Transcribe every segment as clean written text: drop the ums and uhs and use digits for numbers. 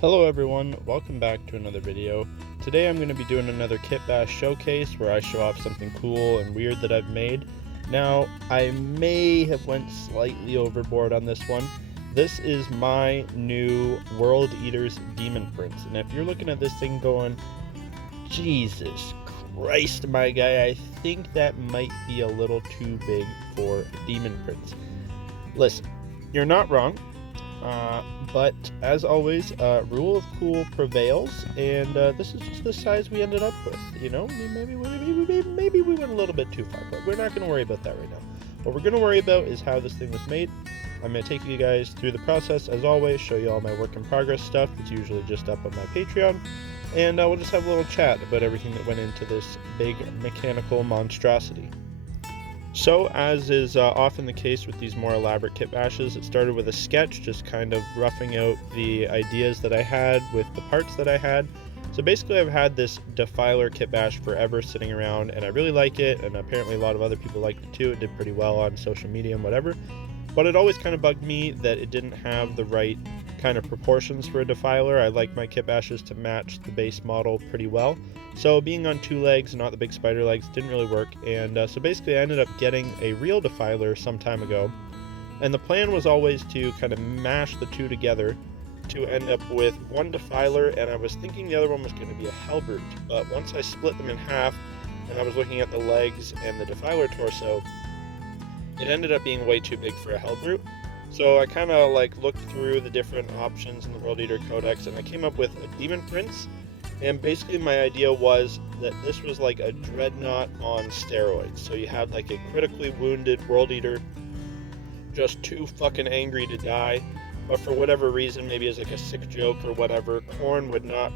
Hello everyone, welcome back to another video. Today I'm going to be doing another Kitbash showcase where I show off something cool and weird that I've made. Now, I may have went slightly overboard on this one. This is my new World Eater's Demon Prince, and if you're looking at this thing going, Jesus Christ, my guy, I think that might be a little too big for Demon Prince. Listen, you're not wrong. But as always, rule of cool prevails, and this is just the size we ended up with. You know, maybe we went a little bit too far, but we're not going to worry about that right now. What we're going to worry about is how this thing was made. I'm going to take you guys through the process, as always, show you all my work in progress stuff that's usually just up on my Patreon, and we'll just have a little chat about everything that went into this big mechanical monstrosity. So, as is often the case with these more elaborate kit bashes, it started with a sketch, just kind of roughing out the ideas that I had with the parts that I had. So basically I've had this Defiler kit bash forever sitting around, and I really like it, and apparently a lot of other people liked it too. It did pretty well on social media and whatever. But it always kind of bugged me that it didn't have the right kind of proportions for a Defiler. I like my kit bashes to match the base model pretty well. So being on two legs, not the big spider legs, didn't really work, and so basically I ended up getting a real Defiler some time ago, and the plan was always to kind of mash the two together to end up with one Defiler, and I was thinking the other one was going to be a Hellbrute, but once I split them in half and I was looking at the legs and the Defiler torso, it ended up being way too big for a Hellbrute. So I kind of looked through the different options in the World Eater Codex, and I came up with a Demon Prince. And basically my idea was that this was like a dreadnought on steroids. So you had like a critically wounded World Eater, just too fucking angry to die, but for whatever reason, maybe as like a sick joke or whatever, Khorne would not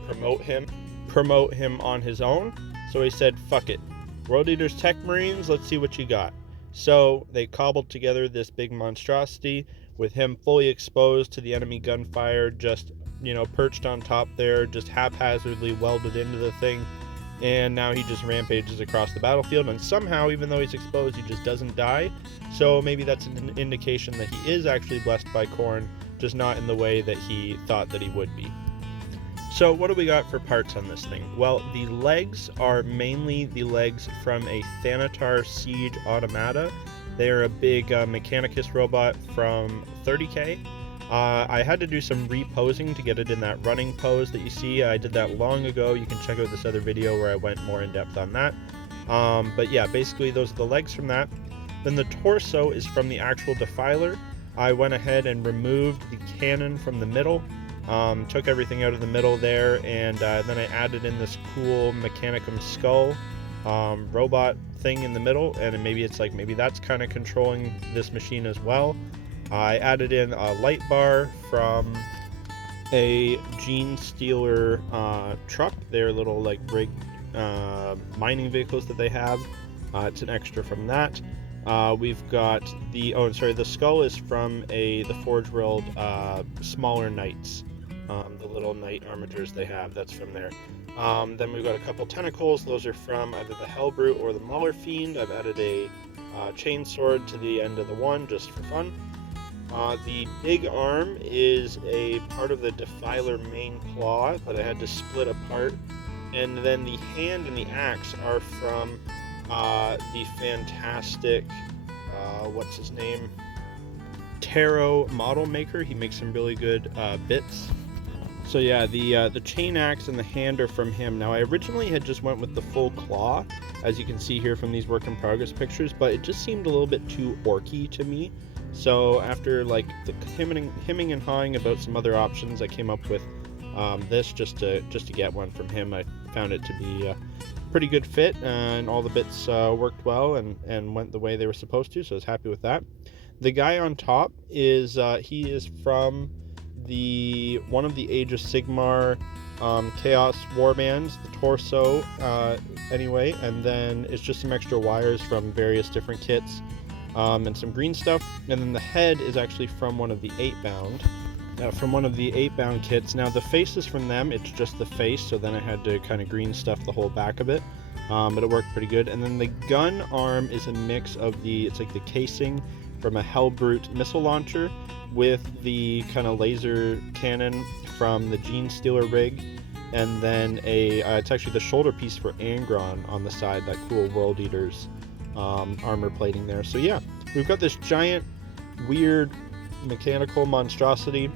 promote him on his own. So he said, fuck it, World Eater's Tech Marines, let's see what you got. So they cobbled together this big monstrosity with him fully exposed to the enemy gunfire, just, you know, perched on top there, just haphazardly welded into the thing, and now he just rampages across the battlefield, and somehow, even though he's exposed, he just doesn't die. So maybe that's an indication that he is actually blessed by Khorne, just not in the way that he thought that he would be. So what do we got for parts on this thing? Well, the legs are mainly the legs from a Thanatar Siege Automata. They are a big Mechanicus robot from 30k. I had to do some reposing to get it in that running pose that you see. I did that long ago. You can check out this other video where I went more in depth on that. But yeah, basically those are the legs from that. Then the torso is from the actual Defiler. I went ahead and removed the cannon from the middle, took everything out of the middle there, and then I added in this cool Mechanicum skull robot thing in the middle, and maybe that's kind of controlling this machine as well. I added in a light bar from a Gene Stealer truck. They're little like rigged mining vehicles that they have. It's an extra from that. We've got the skull is from the Forge World smaller knights. The little knight armatures they have, that's from there. Then we've got a couple tentacles. Those are from either the Hellbrute or the Mauler Fiend. I've added a chain sword to the end of the one just for fun. The big arm is a part of the Defiler main claw that I had to split apart, and then the hand and the axe are from the fantastic, what's his name? Taro model maker. He makes some really good bits. So yeah, the chain axe and the hand are from him. Now I originally had just went with the full claw, as you can see here from these work in progress pictures, but it just seemed a little bit too orky to me. So after like hemming and hawing about some other options, I came up with this just to get one from him. I found it to be a pretty good fit, and all the bits worked well and went the way they were supposed to, so I was happy with that. The guy on top is he is from one of the Age of Sigmar Chaos Warbands, the torso anyway, and then it's just some extra wires from various different kits. And some green stuff, and then the head is actually from one of the 8-bound kits. Now the face is from them, it's just the face, so then I had to kind of green stuff the whole back of it, but it worked pretty good. And then the gun arm is a mix of it's like the casing from a Hellbrute missile launcher with the kind of laser cannon from the Gene Stealer rig, and then it's actually the shoulder piece for Angron on the side, that cool World Eater's armor plating there. So yeah, we've got this giant, weird, mechanical monstrosity.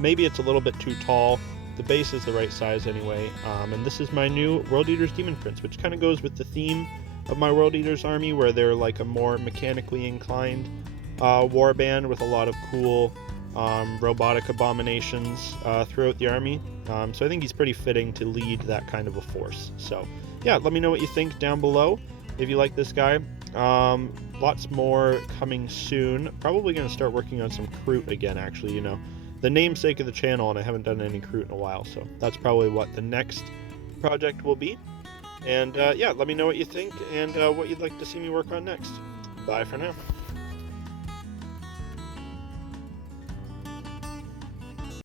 Maybe it's a little bit too tall. The base is the right size anyway, and this is my new World Eater's Demon Prince, which kind of goes with the theme of my World Eater's army, where they're like a more mechanically inclined warband with a lot of cool robotic abominations throughout the army. So I think he's pretty fitting to lead that kind of a force. So yeah, let me know what you think down below if you like this guy. Lots more coming soon. Probably going to start working on some Kroot again, actually, you know. The namesake of the channel, and I haven't done any Kroot in a while, so that's probably what the next project will be. And yeah, let me know what you think and what you'd like to see me work on next. Bye for now.